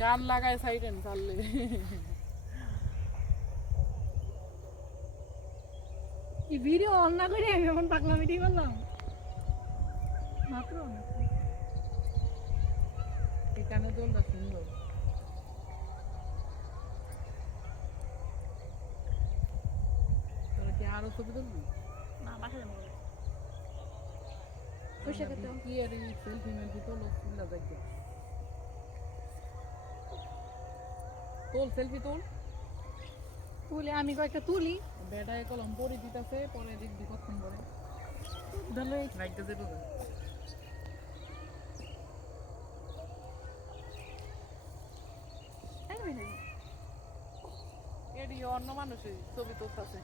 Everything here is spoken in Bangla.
কান লাগায় সাইডেন চাললে কি ভিডিও অন না করে আমি এখন পাগলামি দিয়ে বললাম মাত্র এখানে দোলটা সুন্দর তোরা কি আরো ছবি তুলবি না বাসায় বলে কি আর এই সেলফি মেলফি তোলো তুললা যাইতে তোল সেলফি তোল তুলে আমি কয়েকটা তুলি বেটায় কলম পরি দিতেছে পরে দেখবি কতক্ষণ পরে ধরলে লাগতেছে তো এটি অন্য মানুষের ছবি তুলতেছে